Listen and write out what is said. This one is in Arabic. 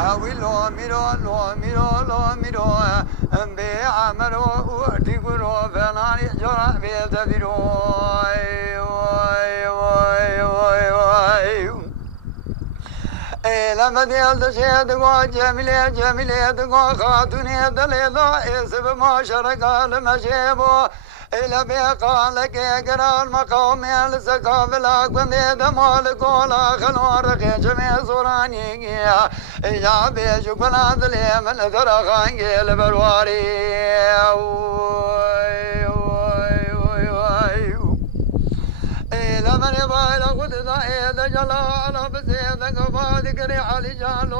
هاوي لو ميرو بعمرو وتقولوا فلان جرى بيتدرو لما ديال شيد قو جميلة قو خاتوني دليلا اسب ما شرق المشيبو إلى بيقال لك يقرا المقام الزكاة بلا قندي دمال قولا خلور جميع زوراني يا بيجو بلاد لي من درخاني البرواري لمن يبالغ ود ذا جلال بزيد قبادك ريح لجالو